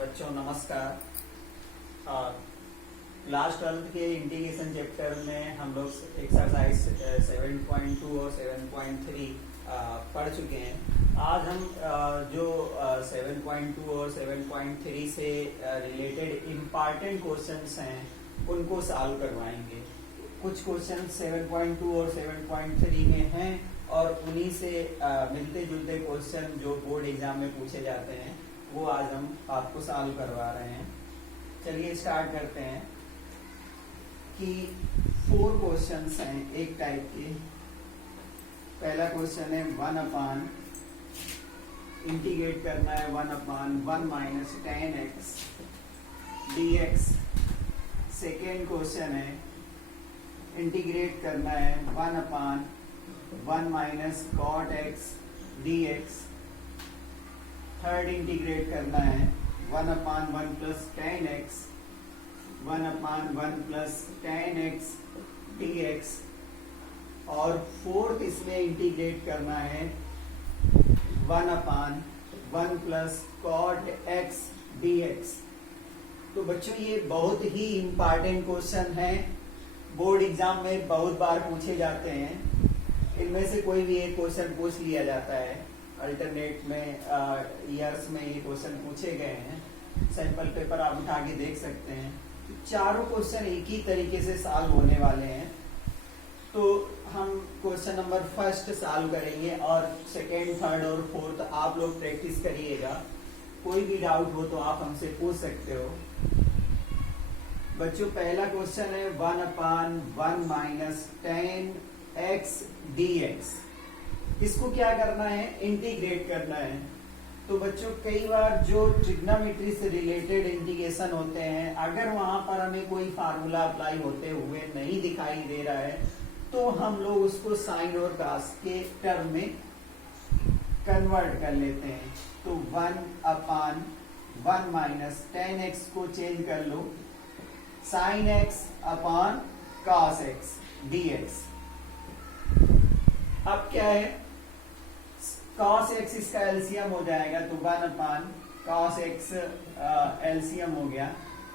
बच्चों नमस्कार। क्लास 12 के इंटीग्रेशन चैप्टर में हम लोग एक्सरसाइज 7.2 और 7.3 पढ़ चुके हैं। आज हम जो 7.2 और 7.3 से रिलेटेड इम्पॉर्टेंट क्वेश्चंस हैं उनको सॉल्व करवाएंगे। कुछ क्वेश्चन 7.2 और 7.3 में हैं और उन्हीं से मिलते जुलते क्वेश्चन जो बोर्ड एग्जाम में पूछे जाते हैं वो आज हम आपको सॉल्व करवा रहे हैं। चलिए स्टार्ट करते हैं कि 4 क्वेश्चंस हैं एक टाइप के। पहला क्वेश्चन है 1 इंटीग्रेट करना है 1/1 minus 10x dx। Second question है इंटीग्रेट करना है 1/1 minus cot x dx। Third integrate करना है 1/1 plus 10x 1/1 plus 10x dx। और फोर्थ इसमें इंटीग्रेट करना है 1/1 प्लस cot x dx। तो बच्चों ये बहुत ही इम्पॉर्टेंट क्वेश्चन है, बोर्ड एग्जाम में बहुत बार पूछे जाते हैं। इनमें से कोई भी एक क्वेश्चन पूछ लिया जाता है। अल्टरनेट में ईयर्स में ये क्वेश्चन पूछे गए हैं। सैंपल पेपर आप उठा के देख सकते हैं। तो चारों क्वेश्चन एक ही तरीके से सॉल्व होने वाले हैं। तो हम क्वेश्चन नंबर फर्स्ट सॉल्व करेंगे और सेकेंड, थर्ड और फोर्थ आप लोग प्रैक्टिस करिएगा। कोई भी डाउट हो तो आप हमसे पूछ सकते हो। बच्चों पहला क्वेश्चन है 1/1 माइनस 10x dx। इसको क्या करना है? इंटीग्रेट करना है। तो बच्चों कई बार जो ट्रिग्नोमेट्री से रिलेटेड इंटीग्रेशन होते हैं, अगर वहां पर हमें कोई फार्मूला अप्लाई होते हुए नहीं दिखाई दे रहा है तो हम लोग उसको साइन और कॉस के टर्म में कन्वर्ट कर लेते हैं। तो 1/1 माइनस 10x को चेंज कर लो sine x upon cos x dx। अब क्या है? cos x इसका एलसीएम हो जाएगा, तो 1/cos x एलसीएम हो गया।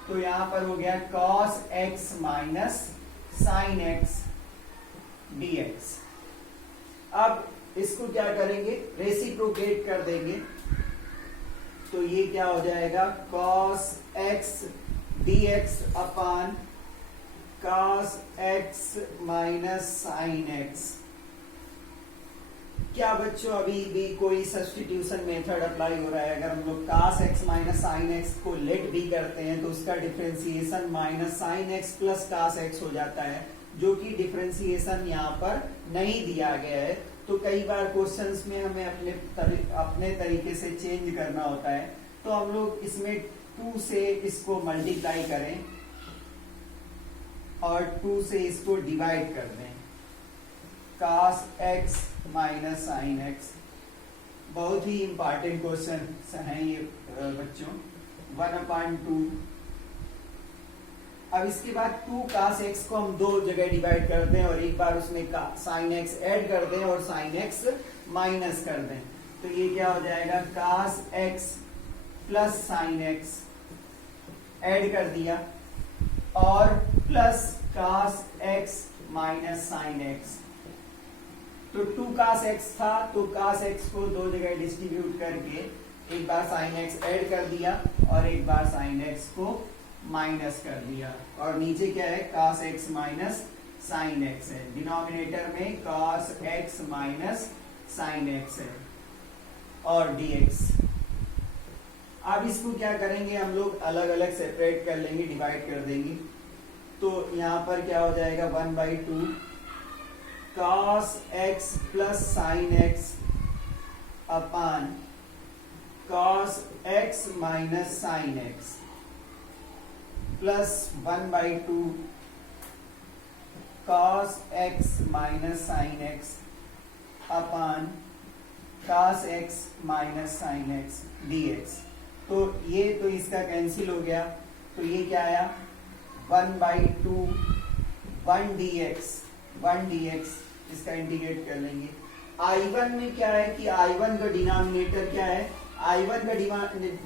तो यहां पर हो गया cos x minus sine x dx। अब इसको क्या करेंगे? रेसिप्रोकेट कर देंगे। तो ये क्या हो जाएगा? cos x dx upon cos x minus sine x। क्या बच्चों अभी भी कोई सब्स्टिट्यूशन मेथड अप्लाई हो रहा है? अगर हम लोग cos x minus sine x को लेट भी करते हैं तो उसका differentiation minus sine x plus cos x हो जाता है, जो कि डिफरेंशिएशन यहाँ पर नहीं दिया गया है। तो कई बार क्वेश्चंस में हमें अपने तरीके से चेंज करना होता है। तो हम लोग इसमें 2 से इसको मल्टीप्लाई करें और 2 से इसको डिवाइड कर दें। cos x minus sine x बहुत ही इंपॉर्टेंट क्वेश्चन है ये बच्चों। 1/2। अब इसके बाद 2 cos x को हम 2 जगह डिवाइड कर दें और एक बार उसमें साइन x ऐड कर दें और साइन x माइनस कर दें। तो ये क्या हो जाएगा? cos x plus sine x add कर दिया और plus cos x minus sine x। तो 2 cos x था, तो cos x को 2 जगह डिस्ट्रीब्यूट करके एक बार sin x ऐड कर दिया और एक बार sin x को माइनस कर दिया। और नीचे क्या है? cos x minus sin x है। डिनोमिनेटर में cos x minus sin x है और dx। अब इसको क्या करेंगे? हम लोग अलग अलग सेपरेट कर लेंगे, डिवाइड कर देंगे। तो यहां पर क्या हो जाएगा? 1/2 cos x plus sine x upon cos x minus sine x plus 1/2 cos x minus sine x upon cos x minus sine x dx। तो ये तो इसका कैंसिल हो गया। तो ये क्या आया? 1/2 1 dx इसका इंटीग्रेट कर लेंगे। I1 में क्या है कि I1 का डिनोमिनेटर क्या है? I1 का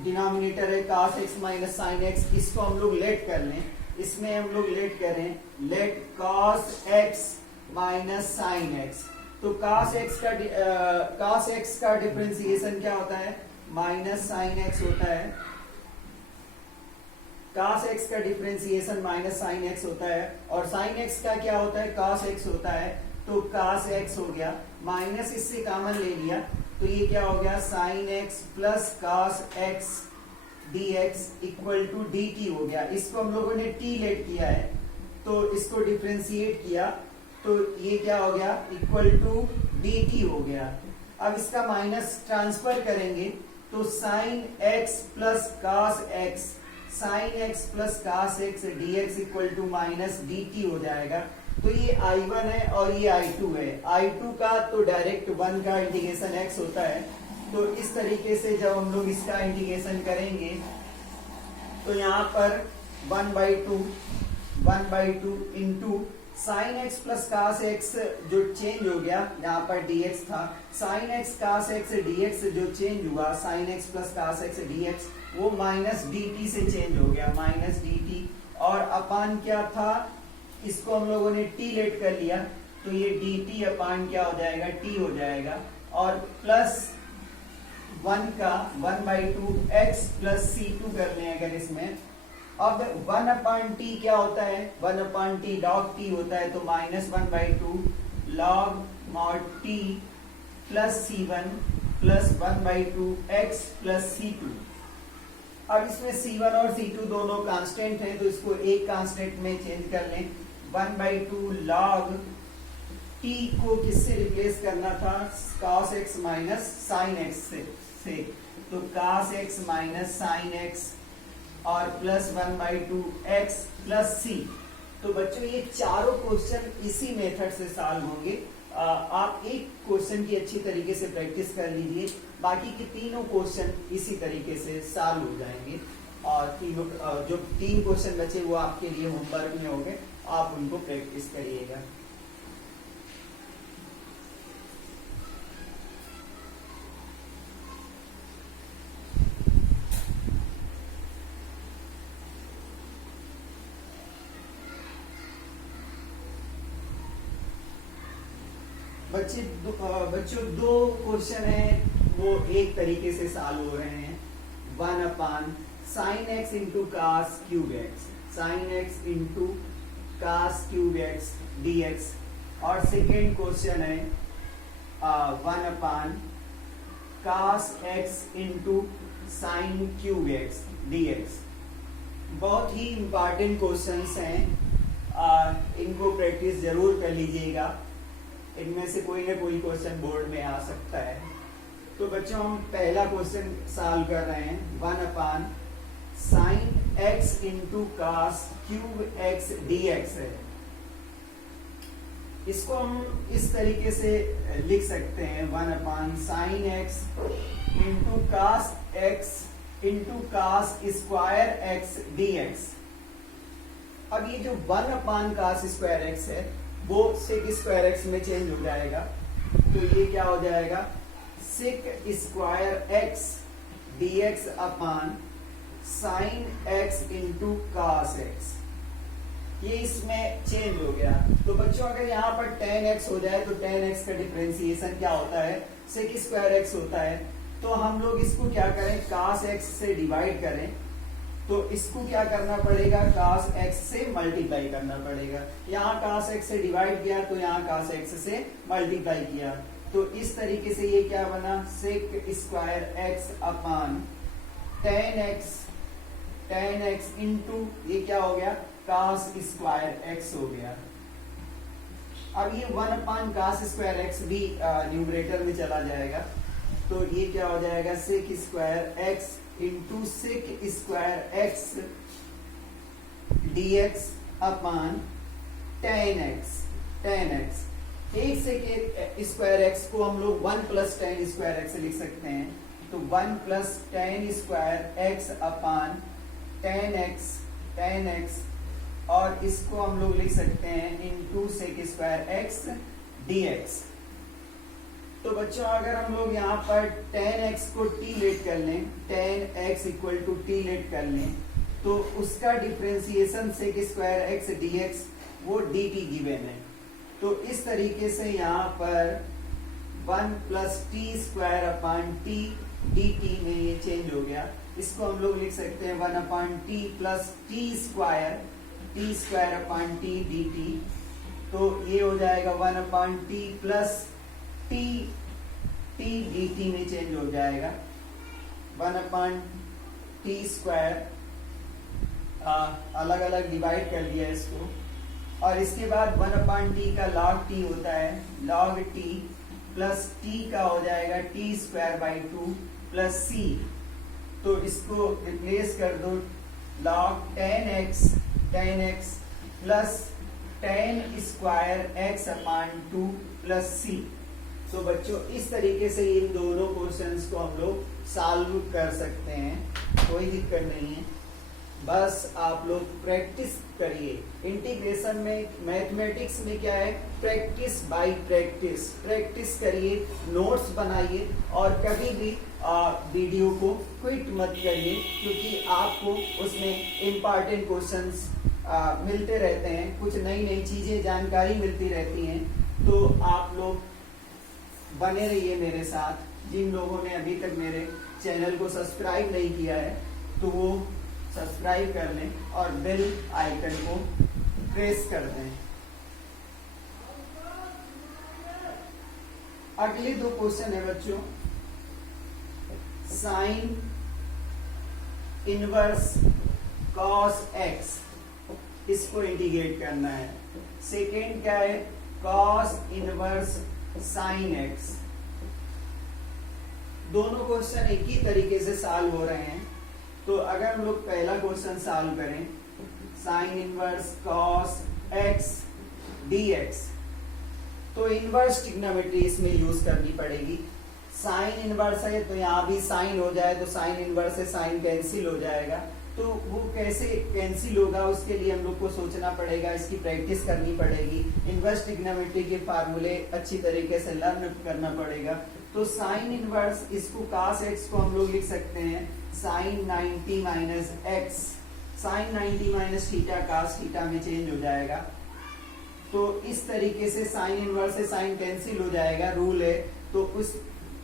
डिनोमिनेटर है cos x minus sine x, इसको हम लोग लेट कर लें, इसमें हम लोग लेट करें, let cos x minus sine x. तो cos x का डिफरेंशिएशन क्या होता है, माइनस साइन एक्स होता है। cos x का डिफरेंशिएशन माइनस साइन एक्स होता है, और साइन एक्स का क्या होता है, cos x होता है। तो cos x हो गया, माइनस इससे कॉमन ले लिया, तो ये क्या हो गया, sine x plus cos x dx equal to dt हो गया। इसको हम लोगों ने t लेट किया है, तो इसको डिफरेंशिएट किया, तो ये क्या हो गया, इक्वल टू dt हो गया। अब इसका माइनस ट्रांसफर करेंगे, तो sine x plus cos x, sine x plus cos x dx equal to minus dt हो जाएगा। तो ये I1 है और ये I2 है। I2 का तो डायरेक्ट 1 का इंटीग्रेशन x होता है, तो इस तरीके से जब हम लोग इसका इंटीग्रेशन करेंगे, तो यहाँ पर 1/2 into sine x plus cos x जो चेंज हो गया, यहाँ पर dx था, sine x cos x dx जो चेंज हुआ, sine x plus cos x dx वो माइनस dt से चेंज हो गया, माइनस dt, और अपान क्या था, इसको हम लोगों ने t लेट कर लिया, तो ये dt अपान क्या हो जाएगा, t हो जाएगा, और प्लस 1 का 1/2 x प्लस c2 कर लें अगर इसमें। अब 1/t क्या होता है, 1/t log t होता है, तो minus 1/2 log mod t plus c1 plus 1/2 x plus c2। अब इसमें c1 और c2 दोनों कांस्टेंट हैं, तो इसको एक कांस्टेंट में चेंज कर लें। 1/2 log t को किससे रिप्लेस करना था, cos x minus sine x से, तो cos x minus sine x और प्लस 1/2 x प्लस c। तो बच्चों ये चारों क्वेश्चन इसी मेथड से सॉल्व होंगे। आप एक क्वेश्चन की अच्छी तरीके से प्रैक्टिस कर लीजिए, बाकी के तीनों क्वेश्चन इसी तरीके से सॉल्व हो जाएंगे, और तीनों जो 3 क्वेश्चन बचे वो आपके लिए होमवर्क में होंगे, आप उनको प्रैक्टिस करिएगा। बच्चों 2 क्वेश्चन हैं वो एक तरीके से सॉल्व हो रहे हैं। 1/sin x into cos cube x, sin x into cos cube x dx, और सेकेंड क्वेश्चन है 1/cos x into sin cube x dx। बहुत ही इंपॉर्टेंट क्वेश्चंस हैं, इनको प्रैक्टिस जरूर कर लीजिएगा, इनमें से कोई ना कोई क्वेश्चन बोर्ड में आ सकता है। तो बच्चों हम पहला क्वेश्चन सॉल्व कर रहे हैं। 1/sin x into cos cube x dx है। इसको हम इस तरीके से लिख सकते हैं, 1/sin x into cos x into cos square x dx। अब ये जो 1/cos स्क्वायर x है वो sec स्क्वायर x में चेंज हो जाएगा, तो ये क्या हो जाएगा, sec स्क्वायर x dx अपान sin x into cos x। ये इसमें चेंज हो गया। तो बच्चों अगर यहाँ पर tan x हो जाए तो tan x का डिफरेंशिएशन क्या होता है, sec स्क्वायर x होता है। तो हम लोग इसको क्या करें, cos x से डिवाइड करें, तो इसको क्या करना पड़ेगा, cos x से मल्टीप्लाई करना पड़ेगा। यहाँ cos x से डिवाइड किया तो यहाँ cos x से मल्टीप्लाई किया, तो इस तरीके से ये क्या बना, sec स्क्वायर x अपान tan x इंटू ये क्या हो गया, cos स्क्वायर x हो गया। अब ये 1/cos स्क्वायर x भी न्यूमरेटर में चला जाएगा, तो ये क्या हो जाएगा, sec square x into sec square x dx अपान tan x। एक sec स्क्वायर x को हम लोग 1 प्लस tan स्क्वायर x लिख सकते हैं, तो 1 प्लस tan स्क्वायर x अपान tan x, और इसको हम लोग लिख सकते हैं into sec square x dx। तो बच्चों अगर हम लोग यहाँ पर tan x को t लेट कर लें, tan x equal to t let कर लें, तो उसका differentiation sec square x dx वो dt गिवन है। तो इस तरीके से यहाँ पर 1 plus T square upon T dt में ये चेंज हो गया। इसको हम लोग लिख सकते हैं 1 upon T plus T square upon T dt। तो ये हो जाएगा 1 upon T plus T dt में चेंज हो जाएगा 1 अपान टी स्क्वायर, अलग अलग डिवाइड कर लिया इसको। और इसके बाद 1 अपान टी का log टी होता है, log टी प्लस टी का हो जाएगा T square by 2 plus C. तो इसको रिप्लेस कर दो, log tan x plus tan square x अपान 2 प्लस सी। तो बच्चों इस तरीके से इन दोनों क्वेश्चंस को हम लोग सॉल्व कर सकते हैं, कोई दिक्कत नहीं है। बस आप लोग प्रैक्टिस करिए। इंटीग्रेशन में, मैथमेटिक्स में क्या है, प्रैक्टिस बाय प्रैक्टिस। प्रैक्टिस करिए, नोट्स बनाइए और कभी भी वीडियो को क्विट मत करिए, क्योंकि आपको उसमें इम्पॉर्टेंट क्वेश्चंस मिलते रहते हैं, कुछ नई नई चीजें, जानकारी मिलती रहती हैं। तो आप लोग बने रहिए मेरे साथ। जिन लोगों ने अभी तक मेरे चैनल को सब्सक्राइब नहीं किया है तो वो सब्सक्राइब कर लें और बेल आइकन को प्रेस कर दें। अगले दो क्वेश्चन है बच्चों, साइन इनवर्स कॉस एक्स, इसको इंटीग्रेट करना है। सेकेंड क्या है, कॉस इनवर्स साइन एक्स। दोनों क्वेश्चन एक ही तरीके से सॉल्व हो रहे हैं। तो अगर हम लोग पहला क्वेश्चन सॉल्व करें, sine inverse cos x dx, तो इनवर्स ट्रिग्नोमेट्री इसमें यूज करनी पड़ेगी। साइन इनवर्स है तो यहाँ भी साइन हो जाए, तो साइन इनवर्स से साइन कैंसिल हो जाएगा। तो वो कैसे कैंसिल होगा, उसके लिए हम लोग को सोचना पड़ेगा, इसकी प्रैक्टिस करनी पड़ेगी। इनवर्स ट्रिग्नोमेट्री के फार्मूले अच्छी तरीके से लर्न करना पड़ेगा। तो साइन इनवर्स, इसको cos x को हम लोग लिख सकते हैं sine 90 minus x. Sine 90 minus theta cos theta में चेंज हो जाएगा। तो इस तरीके से साइन इनवर्स से साइन कैंसिल हो जाएगा, रूल है। तो उस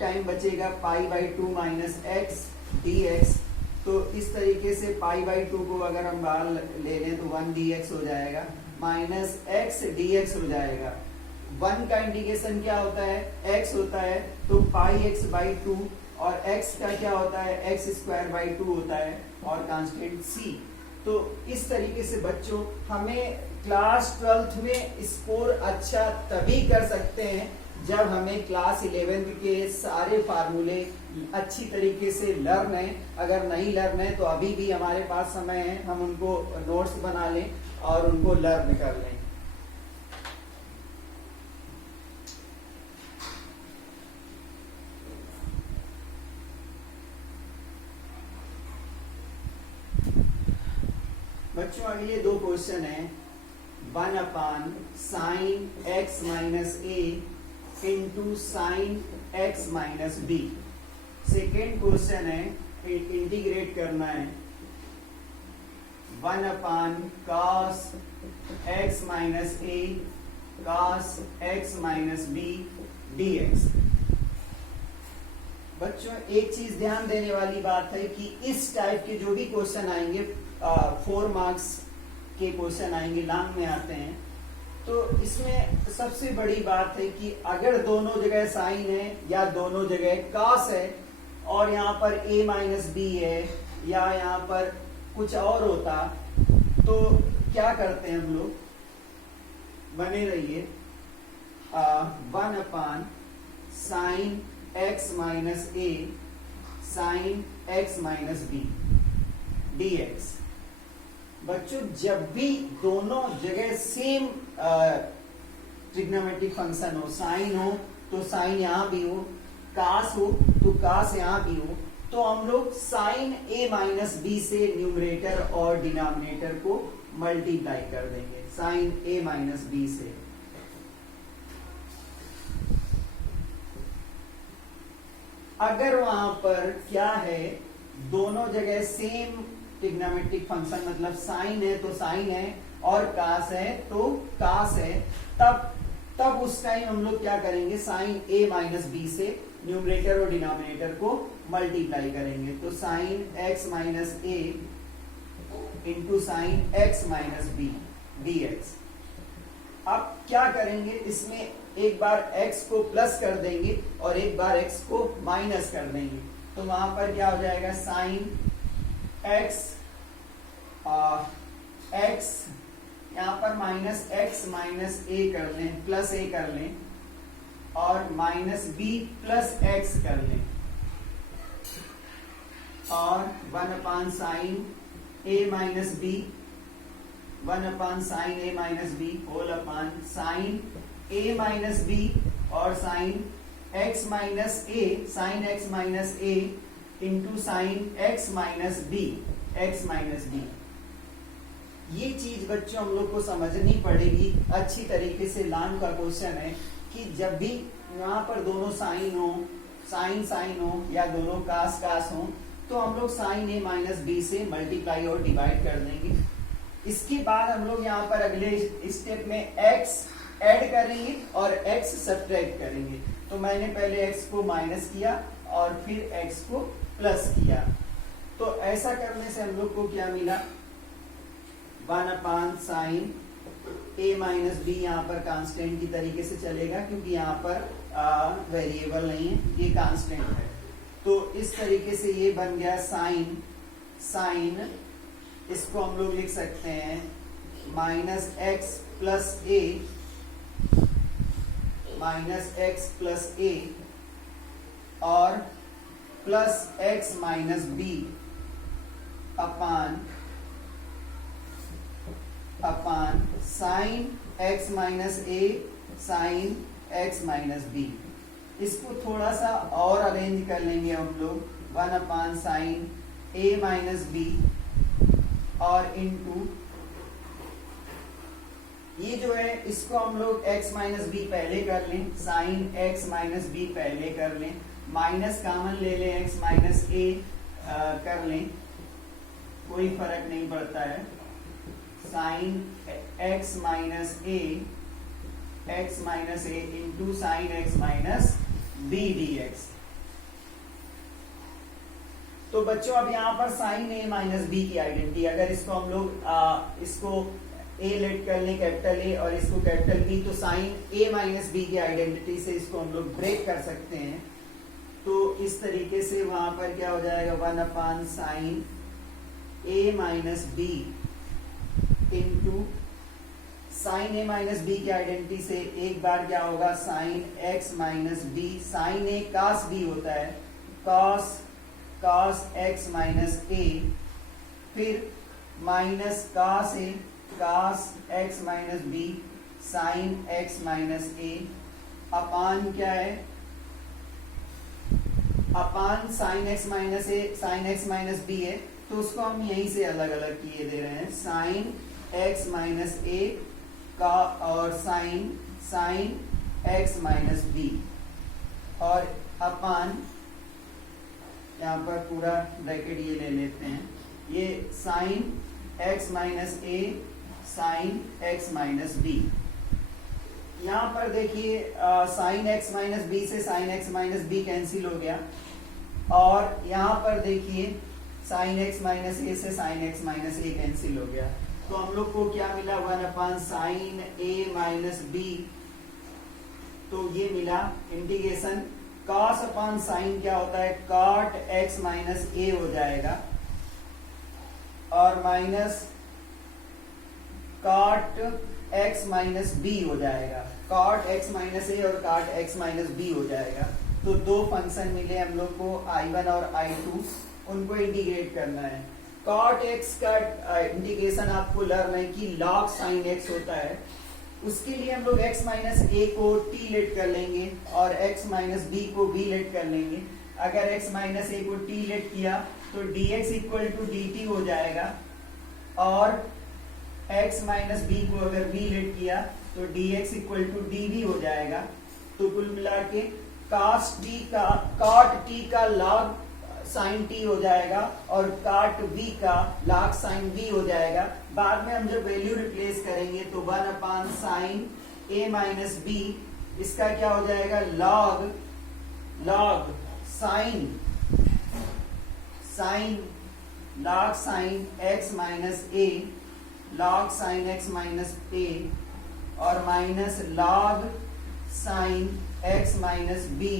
टाइम बचेगा pi by 2 minus x dx। तो इस तरीके से पाई बाई 2 को अगर हम बाहर ले लें तो 1 dx हो जाएगा, माइनस x dx हो जाएगा। 1 का इंडिकेशन क्या होता है, x होता है, तो पाई x बाई 2, और x का क्या होता है, x स्क्वायर बाई 2 होता है, और कांस्टेंट c। तो इस तरीके से बच्चों हमें क्लास 12th में स्कोर अच्छा तभी कर सकते हैं जब हमें क्लास 11th के सारे फार्मूले अच्छी तरीके से लर्न है। अगर नहीं लर्न है तो अभी भी हमारे पास समय है, हम उनको नोट्स बना लें और उनको लर्न कर लें। बच्चों अगले दो क्वेश्चन है, 1 upon sine X minus A into sine X minus B. Second question है, इंटीग्रेट करना है 1 upon cos x minus A cos x minus B dx। बच्चों एक चीज ध्यान देने वाली बात है कि इस टाइप के जो भी क्वेश्चन आएंगे, 4 मार्क्स के क्वेश्चन आएंगे, लॉन्ग में आते हैं, तो इसमें सबसे बड़ी बात है कि अगर दोनों जगह साइन है या दोनों जगह कॉस है और यहाँ पर a माइनस बी है या यहाँ पर कुछ और होता, तो क्या करते हैं हम लोग, बने रहिए। 1 upon sine X minus A sine X minus B dx। बच्चों जब भी दोनों जगह सेम ट्रिग्नोमेट्रिक फंक्शन हो, साइन हो तो साइन यहाँ भी हो, कास हो तो कास यहाँ भी हो, तो हम लोग साइन a माइनस बी से न्यूमरेटर और डिनोमिनेटर को मल्टीप्लाई कर देंगे, साइन a माइनस बी से। अगर वहां पर क्या है, दोनों जगह सेम ट्रिग्नोमेट्रिक फंक्शन, मतलब साइन है तो साइन है और कास है तो कास है, तब उस टाइम हम लोग क्या करेंगे, साइन ए माइनस बी से न्यूमरेटर और डिनोमिनेटर को मल्टीप्लाई करेंगे। तो sine X minus A into sine X minus B dx। अब क्या करेंगे, इसमें एक बार x को प्लस कर देंगे और एक बार x को माइनस कर देंगे। तो वहां पर क्या हो जाएगा, साइन x x यहां पर माइनस x माइनस a कर लें, प्लस a कर लें और माइनस b प्लस x कर लें और 1 upon sine a minus b, 1 upon sine a minus b whole upon sine a minus b और sine x minus a, sine x minus a into sine x minus b, x minus b। ये चीज बच्चों हम लोग को समझनी पड़ेगी अच्छी तरीके से। लान का क्वेश्चन है कि जब भी यहाँ पर दोनों साइन हो, साइन साइन हो या दोनों कास कास हो, तो हम लोग साइन a माइनस बी से मल्टीप्लाई और डिवाइड कर देंगे। इसके बाद हम लोग यहाँ पर अगले स्टेप में x ऐड करेंगे और x सब्ट्रैक्ट करेंगे। तो मैंने पहले x को माइनस किया और फिर x को प्लस किया। तो ऐसा करने से हम लोग को क्या मिला, 1 upon sine a minus b यहाँ पर कांस्टेंट की तरीके से चलेगा क्योंकि यहाँ पर वेरिएबल नहीं है, ये कांस्टेंट है। तो इस तरीके से ये बन गया साइन, इसको हम लोग लिख सकते हैं minus X plus A, minus X plus A और plus X minus B upon sine X minus A sine X minus B. इसको थोड़ा सा और अरेंज कर लेंगे हम लोग, 1 upon sine A minus B और इनटू ये जो है इसको हम लोग x माइनस बी पहले कर लें, साइन x माइनस बी पहले कर लें, माइनस कॉमन ले लें, x माइनस ए कर लें, कोई फर्क नहीं पड़ता है। Sine x minus A into sine x minus B dx। तो बच्चों अब यहाँ पर साइन a माइनस बी की आइडेंटिटी, अगर इसको हम लोग इसको a लेट कर लें कैपिटल A और इसको कैपिटल B, तो साइन a माइनस बी की आइडेंटिटी से इसको हम लोग ब्रेक कर सकते हैं। तो इस तरीके से वहां पर क्या हो जाएगा, 1 upon sine a minus b into sine a minus B की आइडेंटिटी से एक बार क्या होगा, sine x minus b, sine a cos b होता है, cos x माइनस a, फिर minus cos a cos x minus b sine x minus a upon क्या है, upon sine x minus a sine x minus b है, तो उसको हम यहीं से अलग अलग किए दे रहे हैं, साइन x माइनस a का और साइन x माइनस b और अपान यहाँ पर पूरा ब्रैकेट ये ले लेते हैं, ये sine x minus a sine x minus b। यहाँ पर देखिए साइन x माइनस b से sine x minus b cancel हो गया और यहाँ पर देखिए साइन x माइनस a से sine x minus a cancel हो गया। तो हम लोग को क्या मिला, 1 upon sine a minus b, तो ये मिला इंटीग्रेशन cos अपान साइन क्या होता है, cot x माइनस a हो जाएगा और minus cot x minus b हो जाएगा, cot x माइनस a और cot x माइनस b हो जाएगा। तो दो फंक्शन मिले हम लोग को, I1 और I2, उनको इंटीग्रेट करना है। cot x का इंटीग्रेशन आपको लर्न है कि log sin x होता है, उसके लिए हम लोग x माइनस a को t लेट कर लेंगे और x माइनस b को b लेट कर लेंगे। अगर x माइनस a को t लेट किया तो dx इक्वल टू dt हो जाएगा और x माइनस b को अगर b लेट किया तो dx इक्वल टू dv हो जाएगा। तो कुल मिला के कॉट टी का लॉग साइन टी हो जाएगा और कॉट बी का लॉग साइन बी हो जाएगा। बाद में हम जब वैल्यू रिप्लेस करेंगे तो 1 साइन ए माइनस बी, इसका क्या हो जाएगा log sine X minus A, log sine X minus ए और minus log sine X minus B,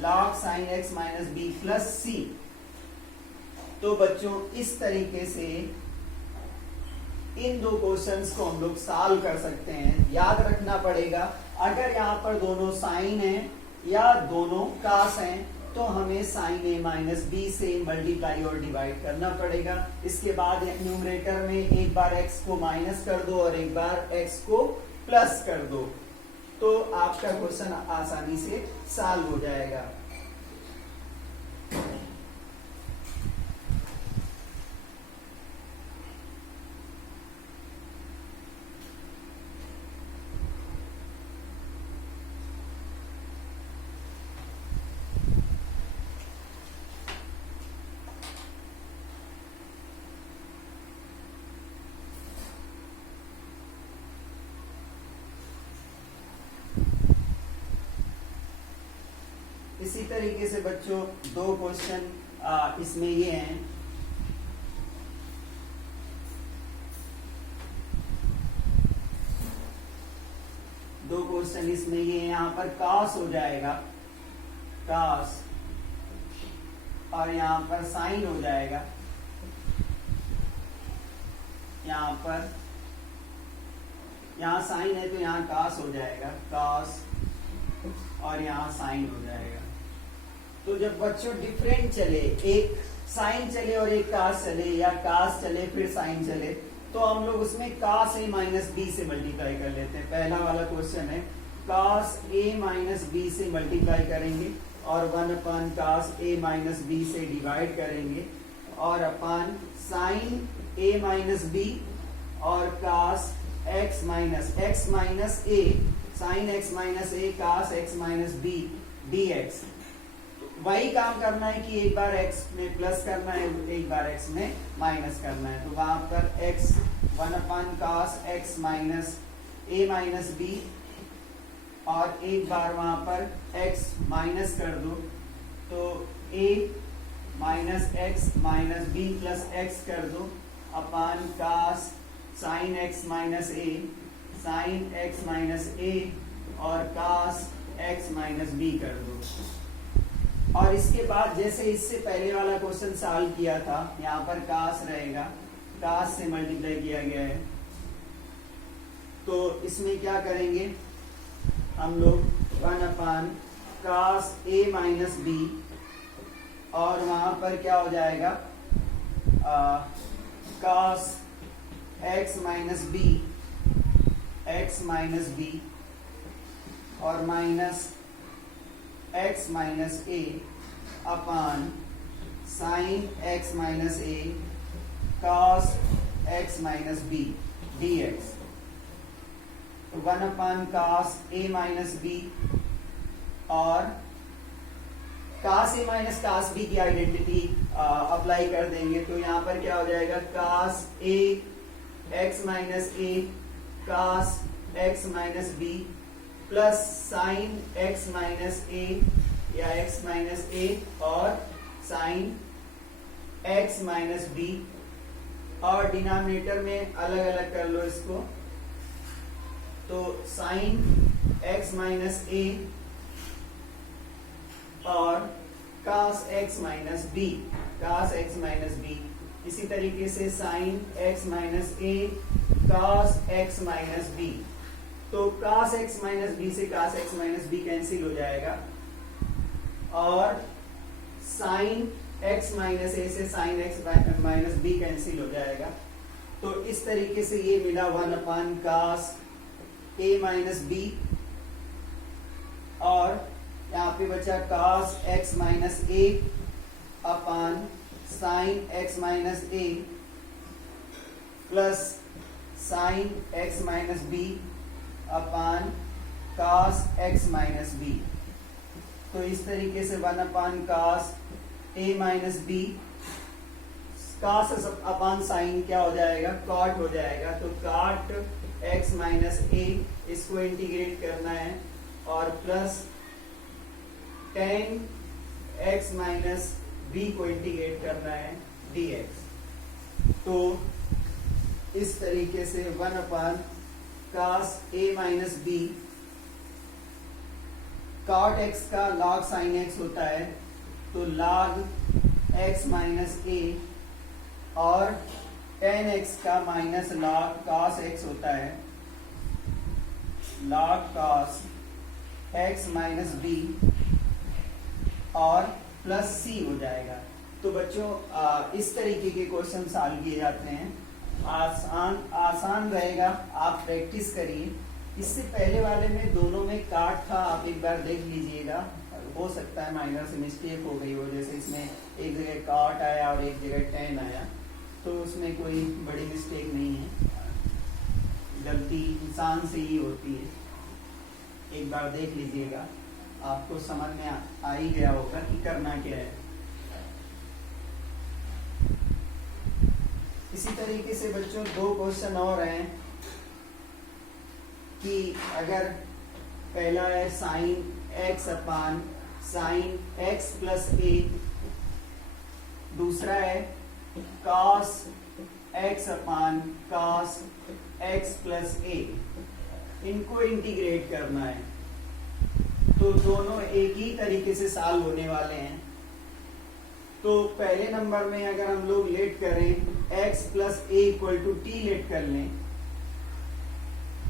log sine X minus B plus C. तो बच्चों इस तरीके से इन दो क्वेश्चंस को हम लोग सॉल्व कर सकते हैं। याद रखना पड़ेगा, अगर यहाँ पर दोनों साइन है या दोनों कास हैं तो हमें साइन ए माइनस बी से मल्टीप्लाई और डिवाइड करना पड़ेगा। इसके बाद न्यूमरेटर में एक बार एक्स को माइनस कर दो और एक बार एक्स को प्लस कर दो, तो आपका क्वेश्चन आसानी से सॉल्व हो जाएगा। इसी तरीके से बच्चों दो क्वेश्चन इसमें ये हैं। दो क्वेश्चन इसमें ये हैं, यहाँ पर कास हो जाएगा कास और यहाँ पर साइन हो जाएगा। यहाँ साइन है तो यहाँ कास हो जाएगा कास और यहाँ साइन हो जाएगा। तो जब बच्चों डिफरेंट चले, एक साइन चले और एक कास चले या कास चले फिर साइन चले, तो हम लोग उसमें कास ए माइनस बी से मल्टीप्लाई कर लेते हैं। पहला वाला क्वेश्चन है कास ए माइनस बी से मल्टीप्लाई करेंगे और 1 कास ए माइनस बी से डिवाइड करेंगे और upon sine A minus B और cos X minus A sine X minus A cos X minus B D X. वही काम करना है कि एक बार x में प्लस करना है, एक बार x में माइनस करना है। तो वहां पर x 1 cos x minus a minus B और एक बार वहां पर x माइनस कर दो तो a minus x minus b plus x कर दो upon cos sine x minus a sine x minus a और कास x माइनस b कर दो। और इसके बाद जैसे इससे पहले वाला क्वेश्चन सॉल्व किया था, यहाँ पर कास रहेगा, कास से मल्टीप्लाई किया गया है, तो इसमें क्या करेंगे हम लोग 1 कास ए माइनस बी और वहां पर क्या हो जाएगा कास एक्स माइनस बी और minus X minus A upon sine X minus A cos x minus B D X. तो 1 कॉस ए माइनस बी और cos A minus cos B की आइडेंटिटी अप्लाई कर देंगे। तो यहाँ पर क्या हो जाएगा cos A X minus A cos x minus B plus sine X minus A या एक्स माइनस ए और साइन एक्स माइनस बी और डिनोमिनेटर में अलग अलग कर लो इसको। तो साइन एक्स माइनस ए और cos x माइनस बी इसी तरीके से sine x minus a cos x minus B. तो cos x माइनस बी से cos x minus b cancel हो जाएगा और साइन x माइनस ए से sine x minus b cancel हो जाएगा। तो इस तरीके से ये मिला 1 cos a माइनस बी और यहाँ पे बचा cos x minus A upon sine x minus A plus sine x minus B upon cos x minus B. तो इस तरीके से 1 अपान कास ए minus B, cos upon sine क्या हो जाएगा, कॉट हो जाएगा। तो कॉट एक्स माइनस ए, इसको इंटीग्रेट करना है, और plus tan x minus b को इंटीग्रेट करना है dx। तो इस तरीके से 1 अपान कास ए माइनस बी, कॉट एक्स का लॉग साइन एक्स होता है, तो लॉग एक्स माइनस ए, और टेन एक्स का माइनस लॉग कॉस एक्स होता है, log cos x minus B, और प्लस सी हो जाएगा। तो बच्चों इस तरीके के क्वेश्चन सॉल्व किए जाते हैं, आसान रहेगा, आप प्रैक्टिस करिए। इससे पहले वाले में दोनों में काट था, आप एक बार देख लीजिएगा, हो सकता है माइनर से मिस्टेक हो गई हो, जैसे इसमें एक जगह काट आया और एक जगह टेन आया, तो उसमें कोई बड़ी मिस्टेक नहीं है, गलती इंसान से ही होती है। एक बार देख लीजिएगा, आपको समझ में आ ही गया होगा कि करना क्या है। इसी तरीके से बच्चों दो क्वेश्चन और हैं कि अगर पहला है sine X upon sine x plus A, दूसरा है cos X upon cos X plus A, इनको इंटीग्रेट करना है। तो दोनों एक ही तरीके से सॉल्व होने वाले हैं। तो पहले नंबर में अगर हम लोग लेट करें x plus a equal to t let कर लें,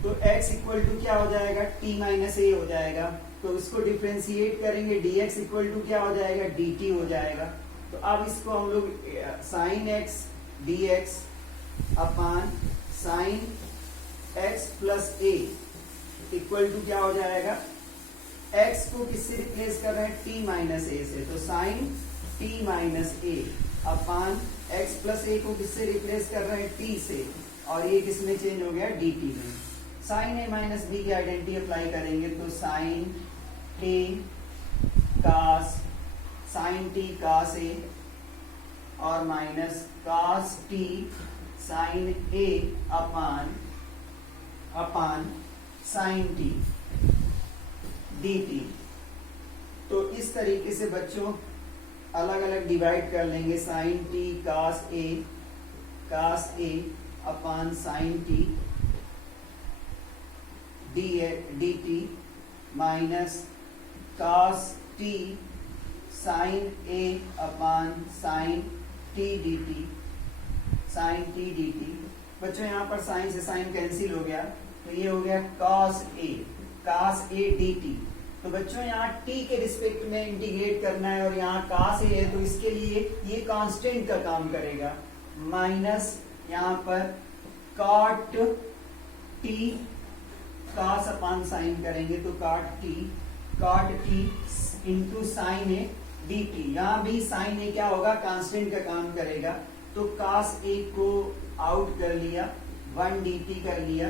तो x इक्वल टू क्या हो जाएगा, t माइनस ए हो जाएगा। तो इसको डिफ्रेंशिएट करेंगे, dx इक्वल टू क्या हो जाएगा, dt हो जाएगा। तो अब इसको हम लोग sine x dx upon sine x plus a equal to क्या हो जाएगा, x को किससे रिप्लेस कर रहे हैं, t माइनस ए से, तो sign t minus A upon x plus ए को किससे रिप्लेस कर रहे हैं, t से, और ये किसमें चेंज हो गया, dt में। साइन ए माइनस बी की आइडेंटिटी अप्लाई करेंगे, तो साइन ए कास साइन टी कास ए, और minus cos T sine A upon sine T dt। तो इस तरीके से बच्चों अलग अलग डिवाइड कर लेंगे, sine T cos A upon sine T dt minus cos T sine A upon sine T dt। बच्चों यहाँ पर साइन से साइन कैंसिल हो गया, तो ये हो गया कास ए dt। तो बच्चों यहाँ t के रिस्पेक्ट में इंटीग्रेट करना है, और यहाँ कास ए है, तो इसके लिए ये कांस्टेंट का काम करेगा, माइनस यहाँ पर कॉट टी कास अपान साइन करेंगे, तो कॉट टी इंटू साइन ए dt। यहाँ भी साइन ए क्या होगा, कांस्टेंट का काम करेगा, तो कास ए को आउट कर लिया, 1 dt कर लिया,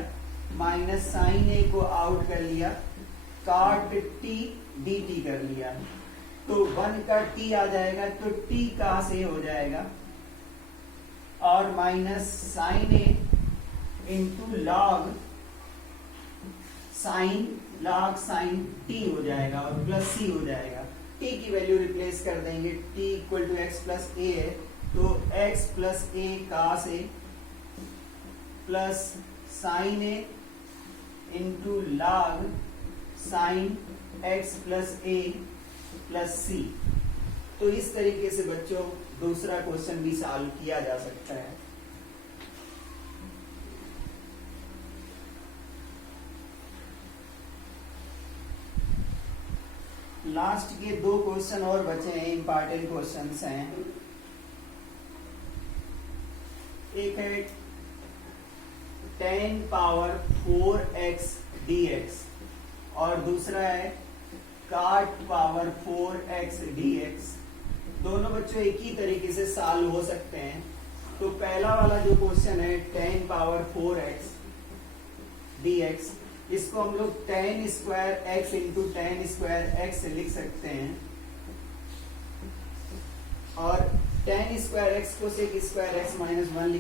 माइनस साइन ए को आउट कर लिया, कॉट टी dt कर लिया। तो 1 का t आ जाएगा, तो t कास ए हो जाएगा, और minus sign A into log sign t हो जाएगा, और प्लस c हो जाएगा। t की वैल्यू रिप्लेस कर देंगे, t equal to X plus A है, तो x plus A cos A plus sine A into log sine x plus A plus C. तो इस तरीके से बच्चों दूसरा क्वेश्चन भी सॉल्व किया जा सकता है। लास्ट के दो क्वेश्चन और बचे हैं, इंपॉर्टेंट क्वेश्चंस हैं। एक है 10 पावर 4x dx, और दूसरा है cot पावर 4x dx। दोनों बच्चों एक ही तरीके से सॉल्व हो सकते हैं। तो पहला वाला जो क्वेश्चन है 10 पावर 4x dx, इसको हम लोग tan square x into tan square x लिख सकते हैं, और tan स्क्वायर एक्स को sec स्क्वायर एक्स माइनस 1 लिख